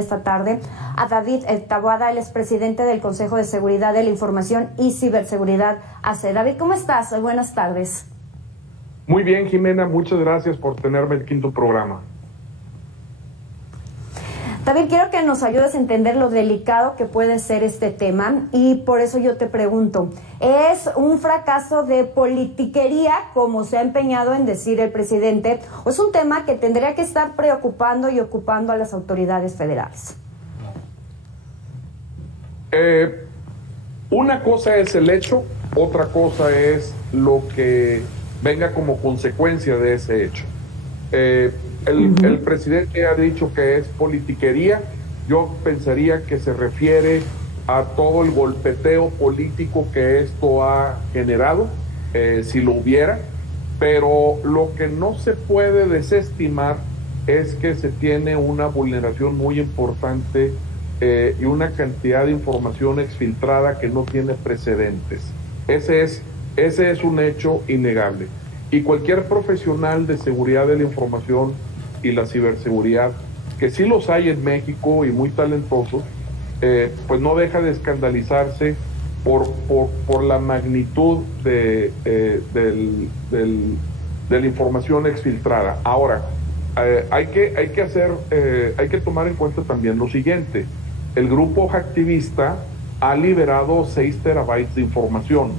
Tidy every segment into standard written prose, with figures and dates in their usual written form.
esta tarde a David Taboada, el expresidente del Consejo de Seguridad de la Información y Ciberseguridad AC. David, ¿cómo estás? Buenas tardes. Muy bien, Jimena, muchas gracias por tenerme el quinto programa. David, quiero que nos ayudes a entender lo delicado que puede ser este tema y por eso yo te pregunto, ¿es un fracaso de politiquería, como se ha empeñado en decir el presidente, o es un tema que tendría que estar preocupando y ocupando a las autoridades federales? Una cosa es el hecho, otra cosa es lo que venga como consecuencia de ese hecho. El presidente ha dicho que es politiquería. Yo pensaría que se refiere a todo el golpeteo político que esto ha generado, si lo hubiera, pero lo que no se puede desestimar es que se tiene una vulneración muy importante y una cantidad de información exfiltrada que no tiene precedentes. Ese es un hecho innegable. Y cualquier profesional de seguridad de la información y la ciberseguridad, que sí los hay en México y muy talentosos, pues no deja de escandalizarse por la magnitud de la información exfiltrada. Ahora, hay que tomar en cuenta también lo siguiente. El grupo hacktivista ha liberado 6 terabytes de información.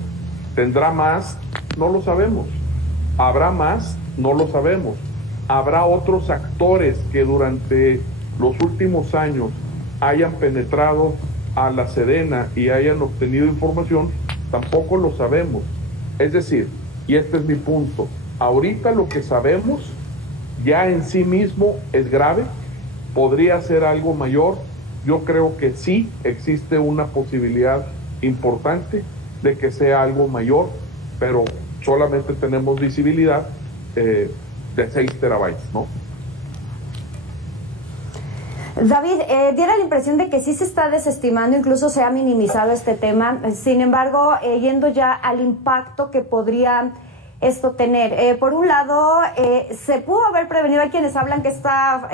¿Tendrá más? No lo sabemos. ¿Habrá más? No lo sabemos. ¿Habrá otros actores que durante los últimos años hayan penetrado a la Sedena y hayan obtenido información? Tampoco lo sabemos. Es decir, y este es mi punto, ahorita lo que sabemos ya en sí mismo es grave, podría ser algo mayor. Yo creo que sí existe una posibilidad importante de que sea algo mayor, pero solamente tenemos visibilidad de 6 terabytes, ¿no? David, diera la impresión de que sí se está desestimando, incluso se ha minimizado este tema. Sin embargo, yendo ya al impacto que podría esto tener. Por un lado, se pudo haber prevenido. Hay quienes hablan que esta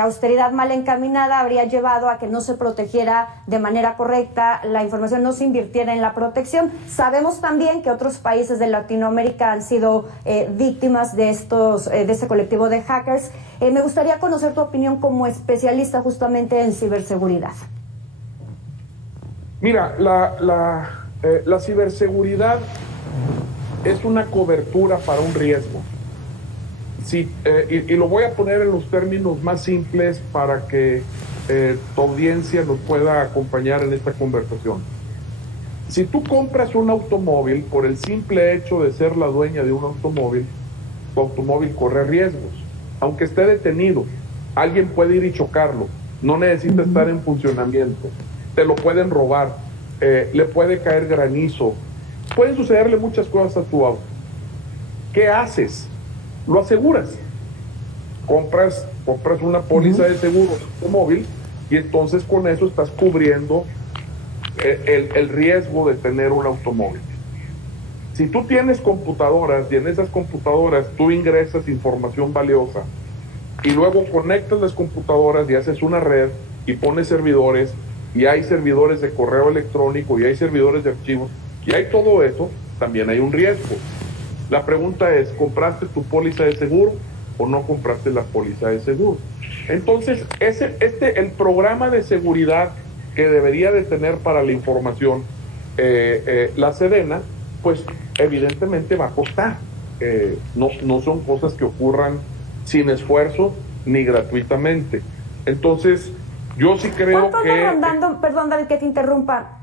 austeridad mal encaminada habría llevado a que no se protegiera de manera correcta la información, no se invirtiera en la protección. Sabemos también que otros países de Latinoamérica han sido víctimas de este colectivo de hackers. Me gustaría conocer tu opinión como especialista justamente en ciberseguridad. Mira, la ciberseguridad es una cobertura para un riesgo. Sí, y lo voy a poner en los términos más simples para que tu audiencia nos pueda acompañar en esta conversación. Si tú compras un automóvil, por el simple hecho de ser la dueña de un automóvil, tu automóvil corre riesgos. Aunque esté detenido, alguien puede ir y chocarlo. No necesita estar en funcionamiento. Te lo pueden robar. Le puede caer granizo. Pueden sucederle muchas cosas a tu auto. ¿Qué haces? Lo aseguras. Compras una póliza de seguro de automóvil y entonces con eso estás cubriendo el riesgo de tener un automóvil. Si tú tienes computadoras y en esas computadoras tú ingresas información valiosa y luego conectas las computadoras y haces una red y pones servidores y hay servidores de correo electrónico y hay servidores de archivos y hay todo eso, también hay un riesgo. La pregunta es, ¿compraste tu póliza de seguro o no compraste la póliza de seguro? Entonces, el programa de seguridad que debería de tener para la información la Sedena, pues evidentemente va a costar. No son cosas que ocurran sin esfuerzo ni gratuitamente. Entonces, yo sí creo ¿Cuánto que... anda rondando, perdón David que te interrumpa,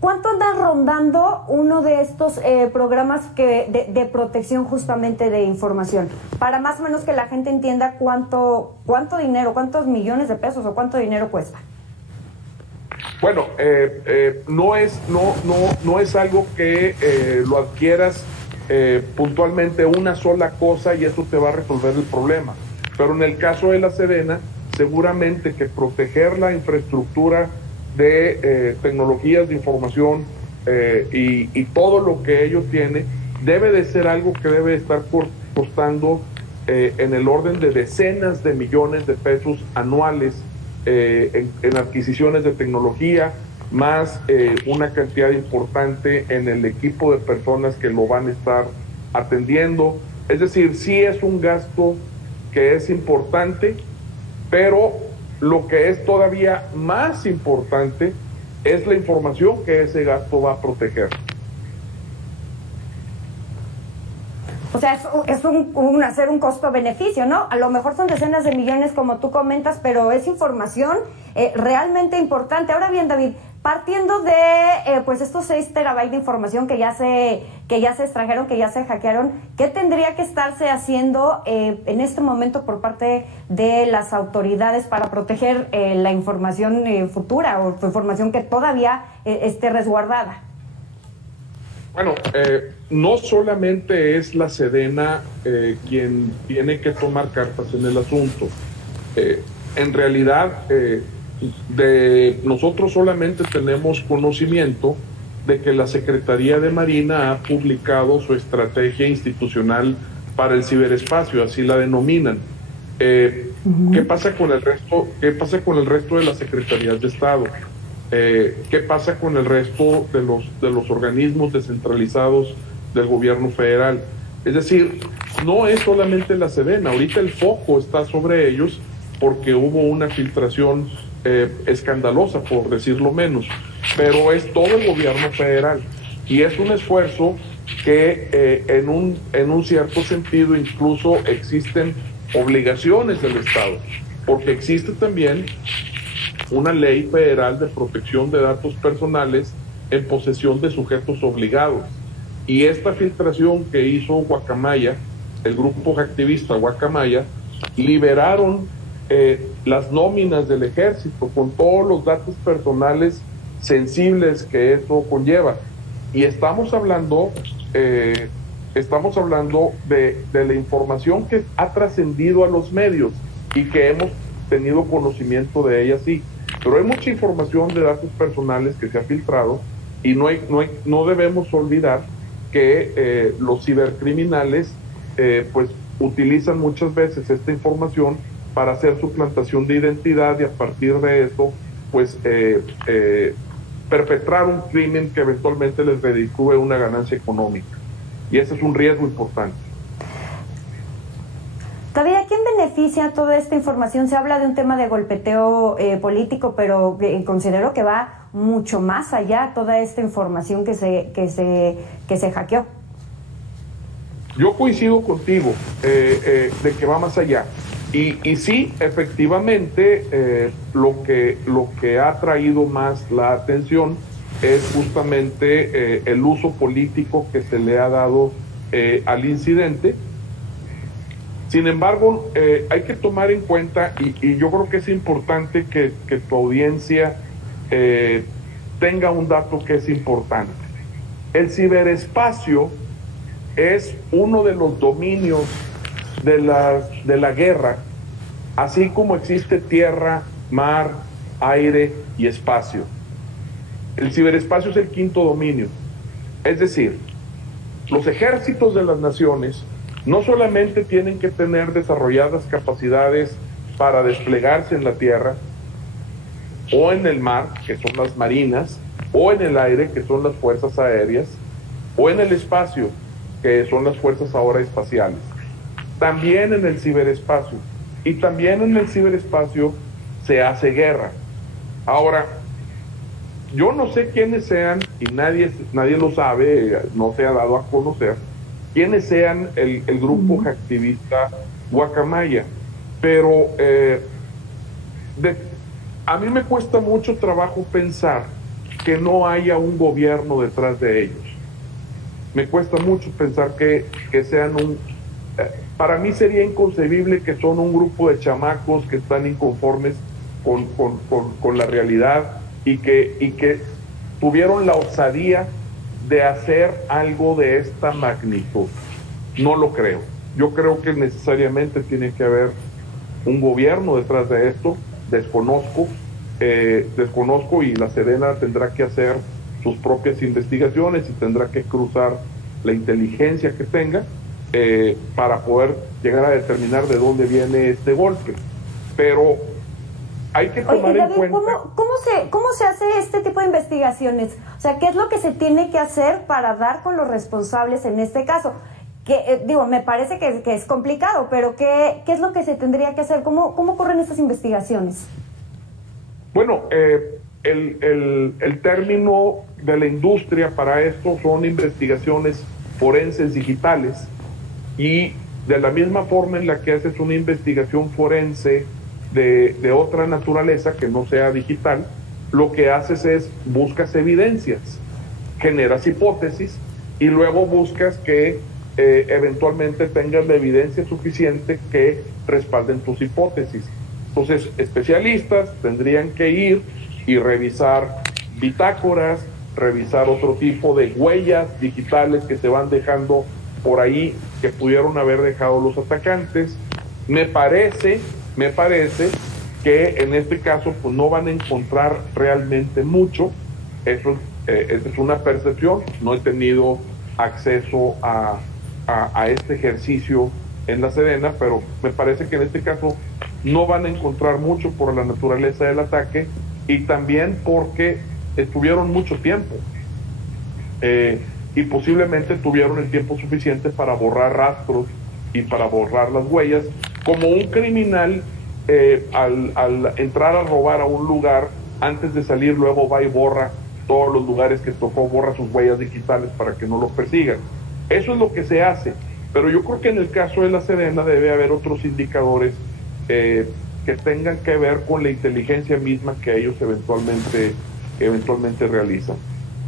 ¿cuánto anda rondando uno de estos programas de protección justamente de información? Para más o menos que la gente entienda cuánto dinero, cuántos millones de pesos o cuánto dinero cuesta. Bueno, no es algo que lo adquieras puntualmente una sola cosa y eso te va a resolver el problema. Pero en el caso de la Sedena, seguramente que proteger la infraestructura de tecnologías de información y todo lo que ello tiene, debe de ser algo que debe estar costando en el orden de decenas de millones de pesos anuales en adquisiciones de tecnología, más una cantidad importante en el equipo de personas que lo van a estar atendiendo. Es decir, sí es un gasto que es importante, pero lo que es todavía más importante es la información que ese gasto va a proteger. O sea, es hacer un costo-beneficio, ¿no? A lo mejor son decenas de millones, como tú comentas, pero es información realmente importante. Ahora bien, David, partiendo de pues estos 6 terabytes de información que ya se extrajeron, que ya se hackearon, ¿qué tendría que estarse haciendo en este momento por parte de las autoridades para proteger la información futura o información que todavía esté resguardada? Bueno, no solamente es la Sedena quien tiene que tomar cartas en el asunto. En realidad, nosotros solamente tenemos conocimiento de que la Secretaría de Marina ha publicado su estrategia institucional para el ciberespacio, así la denominan. ¿Qué pasa con el resto? ¿Qué pasa con el resto de las secretarías de Estado? ¿Qué pasa con el resto de los organismos descentralizados del gobierno federal? Es decir, no es solamente la Sedena, ahorita el foco está sobre ellos porque hubo una filtración escandalosa, por decirlo menos, pero es todo el gobierno federal y es un esfuerzo que en un cierto sentido incluso existen obligaciones del Estado, porque existe también una ley federal de protección de datos personales en posesión de sujetos obligados. Y esta filtración que hizo Guacamaya, el grupo activista Guacamaya, liberaron las nóminas del ejército con todos los datos personales sensibles que eso conlleva. Y estamos hablando de la información que ha trascendido a los medios y que hemos tenido conocimiento de ella, sí. Pero hay mucha información de datos personales que se ha filtrado y no debemos olvidar que los cibercriminales pues utilizan muchas veces esta información para hacer suplantación de identidad y a partir de eso pues perpetrar un crimen que eventualmente les reditúe una ganancia económica. Y ese es un riesgo importante. David, ¿a quién beneficia toda esta información? Se habla de un tema de golpeteo político, pero considero que va mucho más allá toda esta información que se hackeó. Yo coincido contigo de que va más allá. Y sí, efectivamente, lo que ha traído más la atención es justamente el uso político que se le ha dado al incidente. Sin embargo, hay que tomar en cuenta, y yo creo que es importante que tu audiencia tenga un dato que es importante. El ciberespacio es uno de los dominios de la guerra, así como existe tierra, mar, aire y espacio. El ciberespacio es el quinto dominio. Es decir, los ejércitos de las naciones no solamente tienen que tener desarrolladas capacidades para desplegarse en la tierra, o en el mar, que son las marinas, o en el aire, que son las fuerzas aéreas, o en el espacio, que son las fuerzas ahora espaciales. También en el ciberespacio. Y también en el ciberespacio se hace guerra. Ahora, yo no sé quiénes sean, y nadie lo sabe, no se ha dado a conocer, quiénes sean el grupo activista Guacamaya, pero a mí me cuesta mucho trabajo pensar que no haya un gobierno detrás de ellos. Me cuesta mucho pensar que sean para mí sería inconcebible que son un grupo de chamacos que están inconformes con la realidad y que tuvieron la osadía de hacer algo de esta magnitud. No lo creo. Yo creo que necesariamente tiene que haber un gobierno detrás de esto. Desconozco y la Sedena tendrá que hacer sus propias investigaciones y tendrá que cruzar la inteligencia que tenga para poder llegar a determinar de dónde viene este golpe. Pero hay que tomar Oye, David, en cuenta... ¿cómo se hace este tipo de investigaciones? O sea, ¿qué es lo que se tiene que hacer para dar con los responsables en este caso? Que, me parece que es complicado, pero ¿qué es lo que se tendría que hacer? ¿Cómo ocurren estas investigaciones? Bueno, el término de la industria para esto son investigaciones forenses digitales, y de la misma forma en la que haces una investigación forense de otra naturaleza que no sea digital, lo que haces es buscas evidencias, generas hipótesis y luego buscas que eventualmente tengas la evidencia suficiente que respalden tus hipótesis. Entonces, especialistas tendrían que ir y revisar bitácoras, revisar otro tipo de huellas digitales que se van dejando por ahí, que pudieron haber dejado los atacantes. Me parece que en este caso pues no van a encontrar realmente mucho. Esa es una percepción. No he tenido acceso a este ejercicio en la Sedena, pero me parece que en este caso no van a encontrar mucho por la naturaleza del ataque y también porque estuvieron mucho tiempo y posiblemente tuvieron el tiempo suficiente para borrar rastros y para borrar las huellas, como un criminal al entrar a robar a un lugar, antes de salir luego va y borra todos los lugares que tocó, borra sus huellas digitales para que no lo persigan. Eso es lo que se hace, pero yo creo que en el caso de la Sedena debe haber otros indicadores que tengan que ver con la inteligencia misma que ellos eventualmente realizan.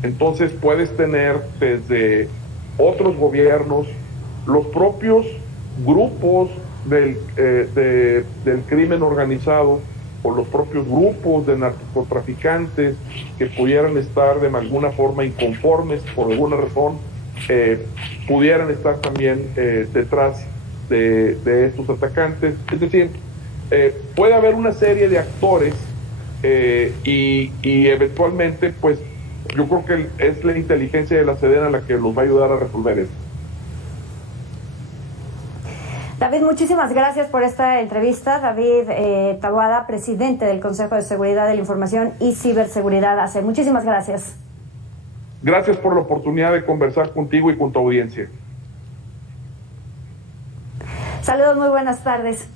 Entonces puedes tener desde otros gobiernos, los propios grupos del crimen organizado o los propios grupos de narcotraficantes que pudieran estar de alguna forma inconformes por alguna razón, pudieran estar también detrás de estos atacantes. Es decir, puede haber una serie de actores y eventualmente pues yo creo que es la inteligencia de la Sedena la que nos va a ayudar a resolver esto. David, muchísimas gracias por esta entrevista. David Taboada, presidente del Consejo de Seguridad de la Información y Ciberseguridad ACE. Muchísimas gracias. Gracias por la oportunidad de conversar contigo y con tu audiencia. Saludos, muy buenas tardes.